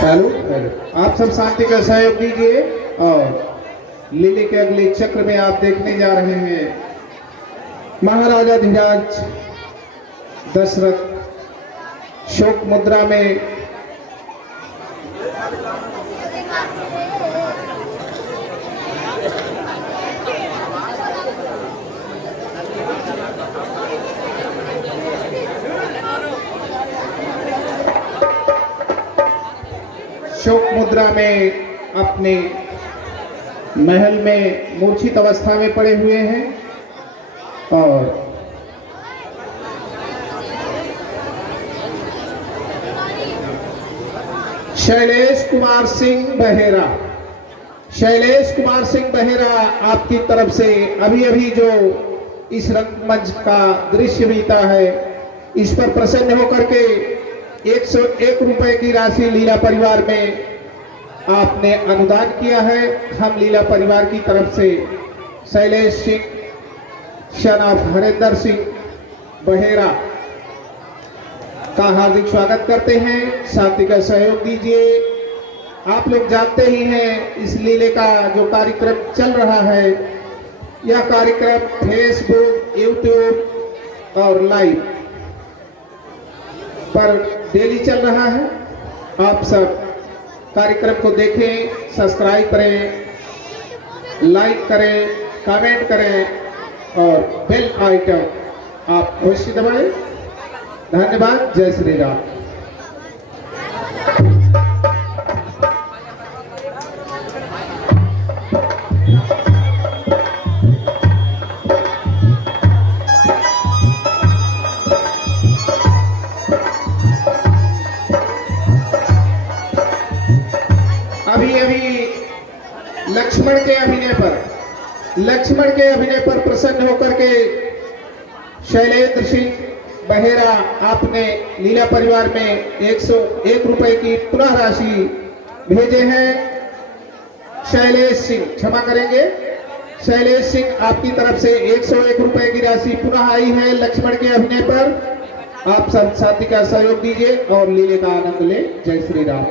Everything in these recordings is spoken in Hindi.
हेलो हेलो, आप सब शांति का सहयोग दीजिए। और लीले के अगले चक्र में आप देखने जा रहे हैं महाराजा धीराज दशरथ शोक मुद्रा में अपने महल में मूर्छित अवस्था में पड़े हुए हैं। और शैलेश कुमार सिंह बहेरा, शैलेश कुमार सिंह बहेरा आपकी तरफ से अभी अभी जो इस रंगमंच का दृश्य बीता है, इस पर प्रसन्न होकर के 101 रुपए की राशि लीला परिवार में आपने अनुदान किया है। हम लीला परिवार की तरफ से शैलेश सिंह सन ऑफ हरेंद्र सिंह बहेरा का हार्दिक स्वागत करते हैं। शांति का सहयोग दीजिए। आप लोग जानते ही हैं इस लीले का जो कार्यक्रम चल रहा है, यह कार्यक्रम फेसबुक, यूट्यूब और लाइव पर डेली चल रहा है। आप सब कार्यक्रम को देखें, सब्सक्राइब करें, लाइक करें, कमेंट करें और बेल आइकन आप अवश्य दबाएं। धन्यवाद। जय श्री राम। लक्ष्मण के अभिनय पर प्रसन्न होकर के शैलेंद्र सिंह बहेरा आपने लीला परिवार में 101 रुपए की पुनः राशि भेजे हैं। शैलेश सिंह, क्षमा करेंगे, शैलेश सिंह आपकी तरफ से 101 रुपए की राशि पुनः आई है लक्ष्मण के अभिनय पर। आप सब साथी का सहयोग दीजिए और लीले का आनंद ले। जय श्री राम।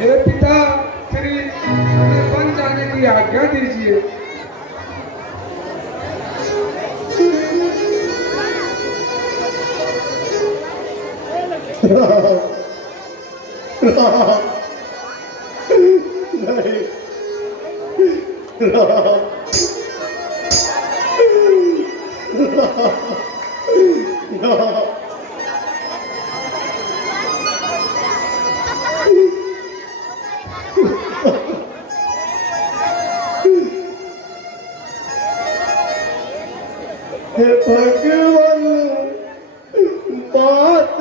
हे पिता, श्री बन जाने की आज्ञा दीजिए। हे भगवान, बात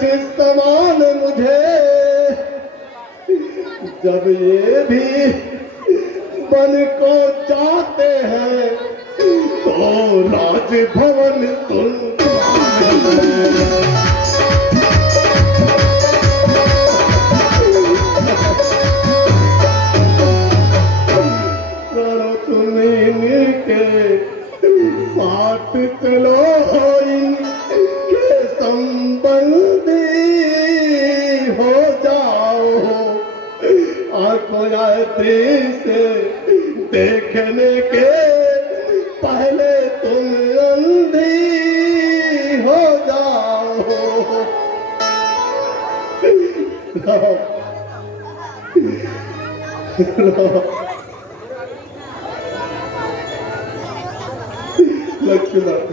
वृक्ष समान मुझे जब ये भी बन को जाते हैं तो राजभवन के साथ चलो इनके संबंधी हो जाओ आंखों से देखने के पहले तुम अंधी हो जाओ लक्ष्मण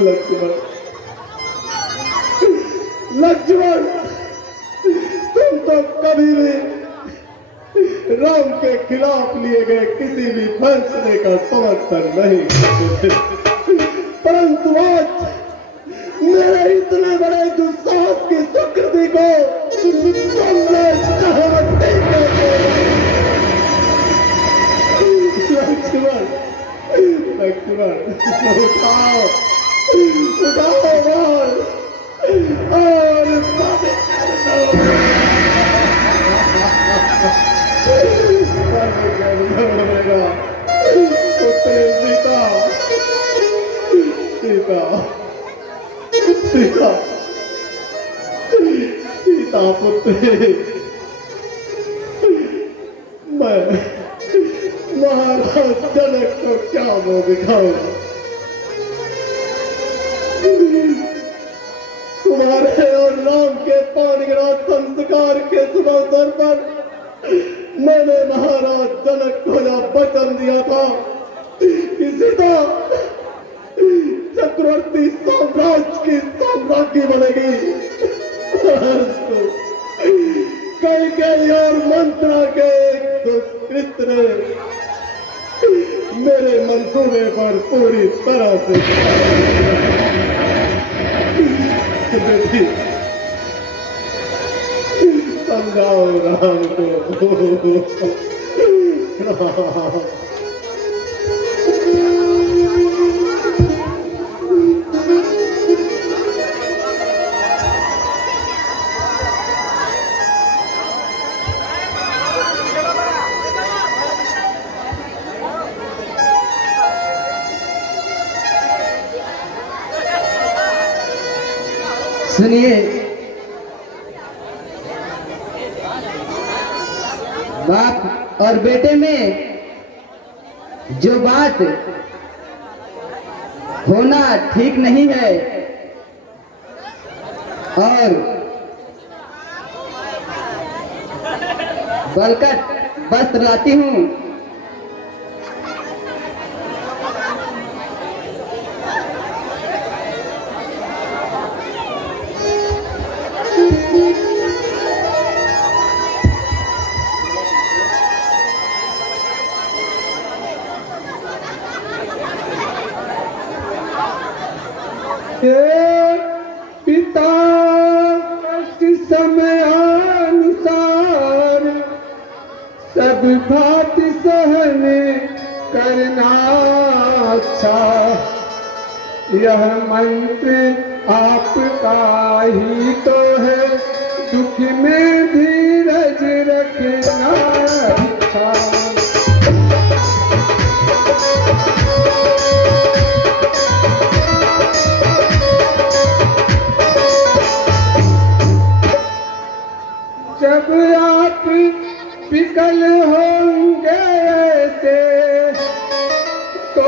लक्ष्मण लक्ष्मण तुम तो कभी भी राम के खिलाफ लिए गए किसी भी फैसले का समर्थन नहीं करते परंतु आज मेरे इतने बड़े दुस्साहस की स्वीकृति को तुमने सहमत नहीं करते लक्ष्मण लक्ष्मण उठाओ उठाओ बाल और सीता सीता सीता सीता पुत्री मैं महाराज जनक को क्या मुंह दिखाऊं तुम्हारे और राम के पाणिग्रह संस्कार के शुभ अवसर पर मैंने महाराज जनक को यह वचन दिया था कि सीता चक्रवर्ती साम्राज्य की साम्राज्ञी बनेगी कई और मंत्रा के दुष्कृत ने मेरे मंसूबे पर पूरी तरह से समझाओ राम को राम सुनिए बाप और बेटे में जो बात होना ठीक नहीं है और बलकट वस्त्र लाती हूँ पिता समयानुसार सब भांति सहन करना अच्छा यह मंत्र आपका ही तो है दुख में धीरज रखना अच्छा जब आप विकल होंगे ऐसे तो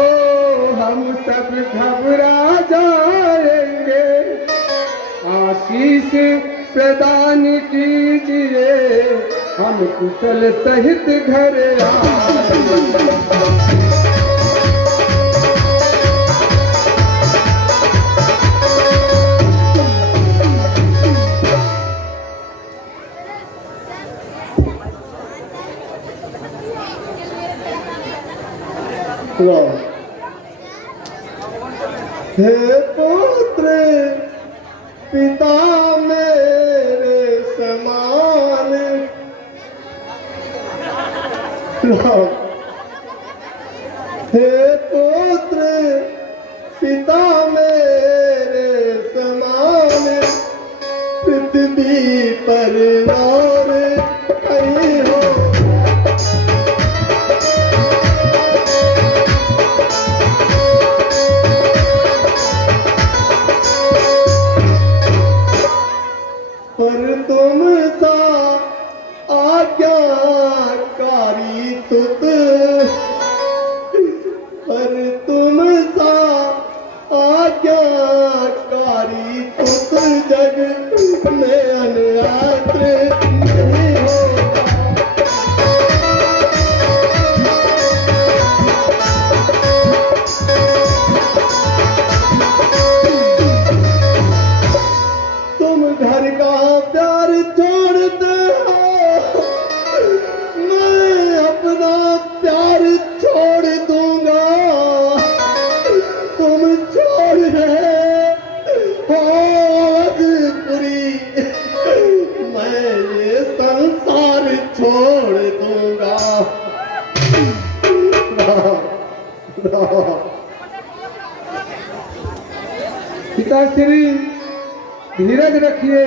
हम सब घबरा जाएंगे आशीष प्रदान कीजिए हम कुशल सहित घर आएंगे राम। हे पुत्र पिता मेरे समान, राम। हे पुत्र पिता मेरे समान, पृथ्वी पर और कहीं हो। पर तुम सा आज्ञाकारी सुत, पर तुम सा आज्ञाकारी सुत जग में अनयात्र नहीं होगा। तुम घर का प्यार छोड़ते हो, मैं अपना प्यार छोड़ दूंगा। तुम छोड़ रहे हो अवधपुरी, मैं ये संसार छोड़ दूंगा। पिताश्री धीरज रखिए,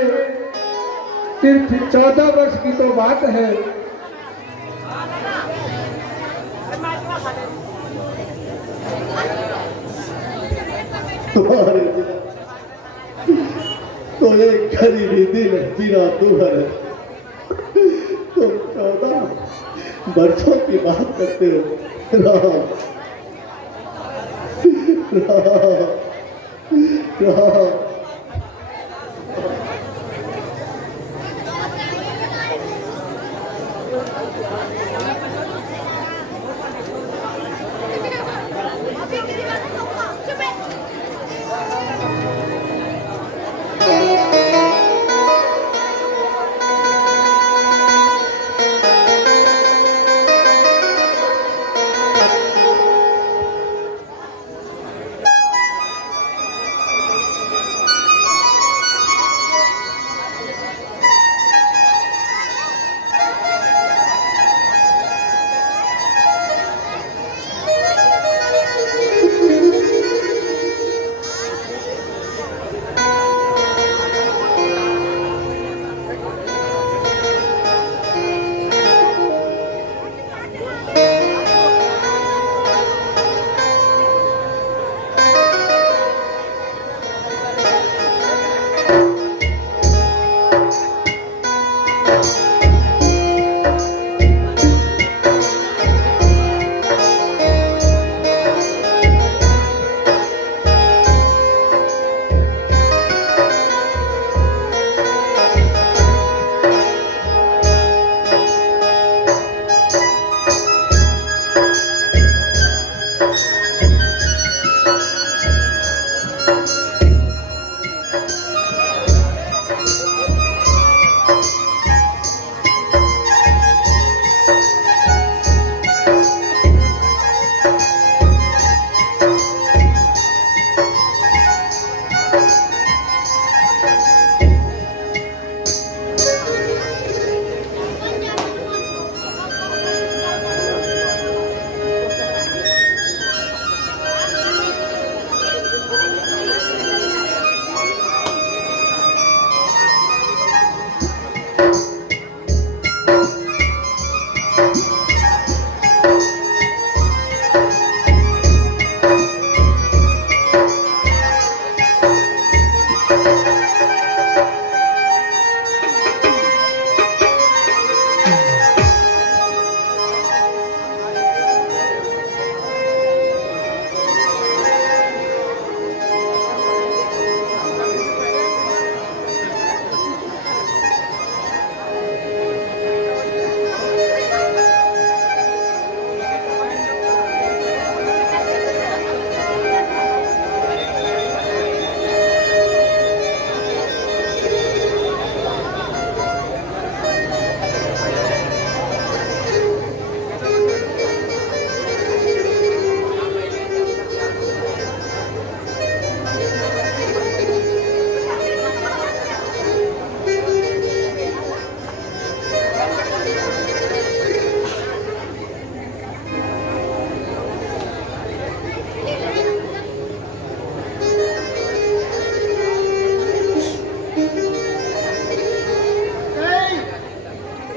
सिर्फ 14 वर्ष की तो बात है। तुम्हारे बिना तो एक गरीबी दिन जीना दूभर है। तुम 14 वर्षों की बात करते हो, राम। राम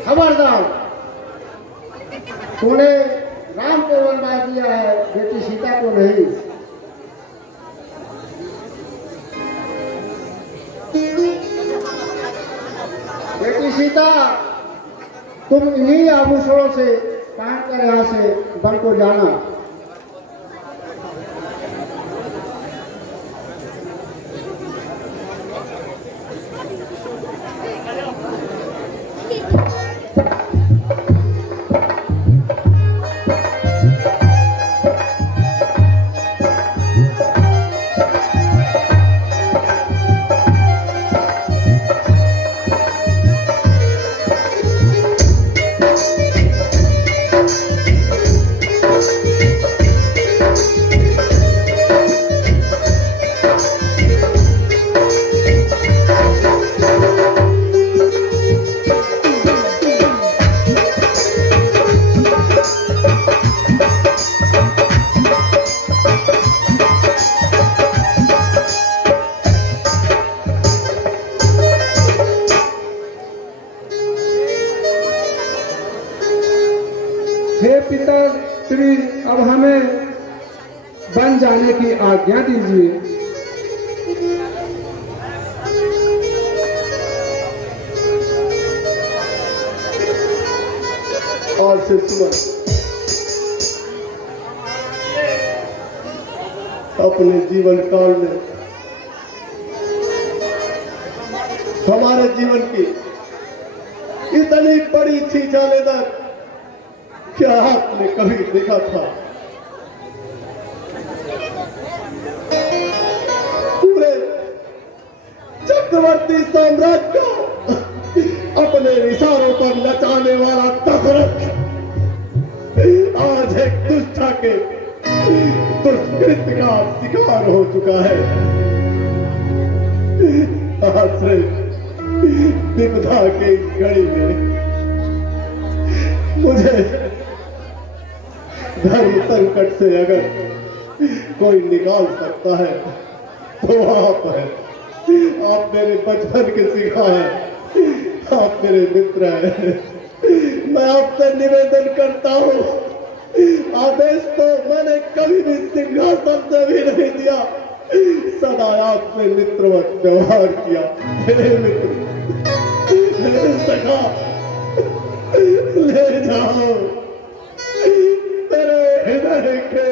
खबरदार, तूने राम को वनवास दिया है, बेटी सीता को नहीं। बेटी सीता, तुम इन्हीं आभूषणों से पहन कर यहाँ से वन को जाना। हे पिता श्री, अब हमें वन जाने की आज्ञा दीजिए। आज से सुबह अपने जीवन काल में हमारे जीवन की इतनी बड़ी चीज जानेदार क्या आपने कभी देखा था? पूरे चक्रवर्ती साम्राज्य को अपने इशारों पर नचाने वाला दशरथ आज एक दुष्टा के दुष्कृत्य का शिकार हो चुका है। आज से विपदा के इस घड़ी में मुझे धर्म संकट से अगर कोई निकाल सकता है तो आप है। आप मेरे बचपन के सिखा है, आप मेरे मित्र हैं। मैं आपसे निवेदन करता हूँ, आदेश तो मैंने कभी भी सिंहासन से भी नहीं दिया, सदा आपसे मित्रवत व्यवहार किया। हे मित्र, हे सखा, ले जाओ तेरे हृदय के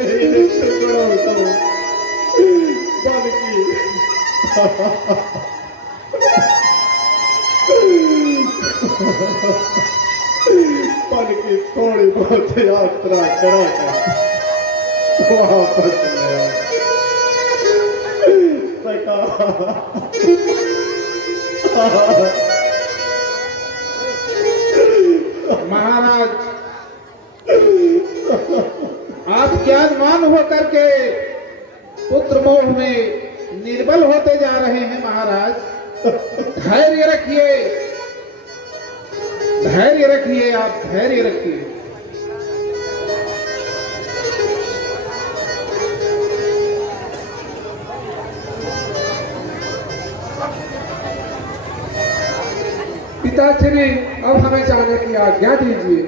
टुकड़ों को बन की पल की थोड़ी बहुत यात्रा कराकर वापस ले आओ। महाराज, आप ज्ञानवान होकर के पुत्र मोह में निर्बल होते जा रहे हैं। महाराज, धैर्य रखिए, धैर्य रखिए, आप धैर्य रखिए। पिताश्री, अब हमें जाने की आज्ञा दीजिए।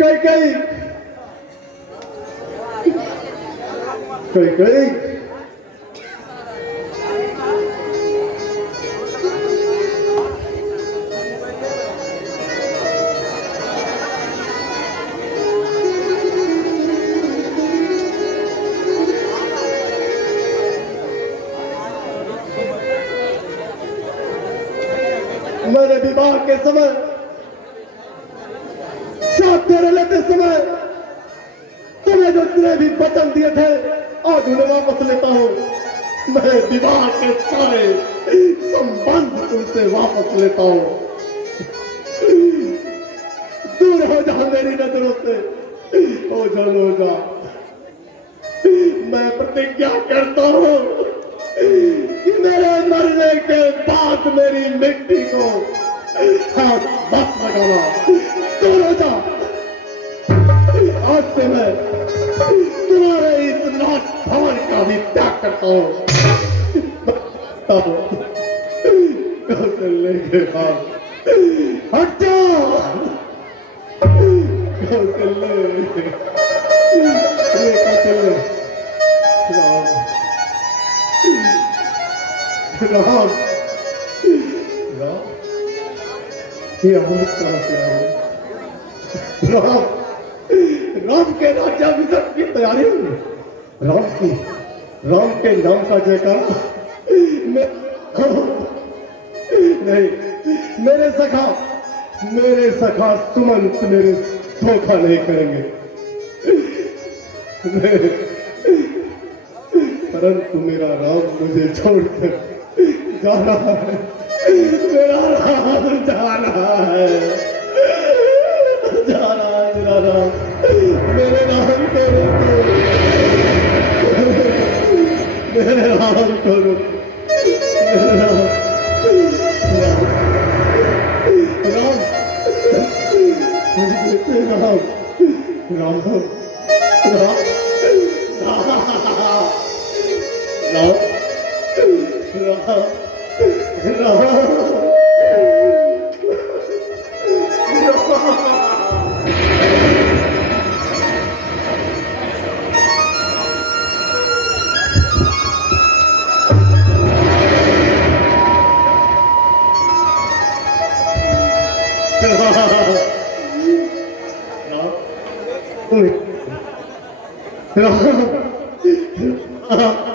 कई मेरे विवाह के समय साथ तेरे लेते समय तुम्हें जो इतने भी वचन दिए थे आज उन्हें वापस लेता हूँ। मैं विवाह के सारे संबंध तुमसे वापस लेता हूँ। दूर हो जा मेरी नजरों से, ओझल हो जा। मैं प्रतिज्ञा करता हूँ कि मेरे मरने के बाद मेरी मिट्टी को हाथ मत लगाना। दूर हो जा। आज से मैं तुम्हारे इस नाट भवन का भी त्याग करता हूँ। कौशल्य के बाद हट जाओ। कौशल्य राम राम राम ये अमृत कहाँ से आया? राम राम के राज्याभिषेक की तैयारी होगी। राम के नाम का जयकारा नहीं। मेरे सखा सुमंत मेरे धोखा नहीं करेंगे। परंतु मेरा राम मुझे छोड़कर जा रहा है। मेरा राम जा रहा है मेरा राम। मेरे राम को रोको। मेरे राम को रोको। मेरे राम राम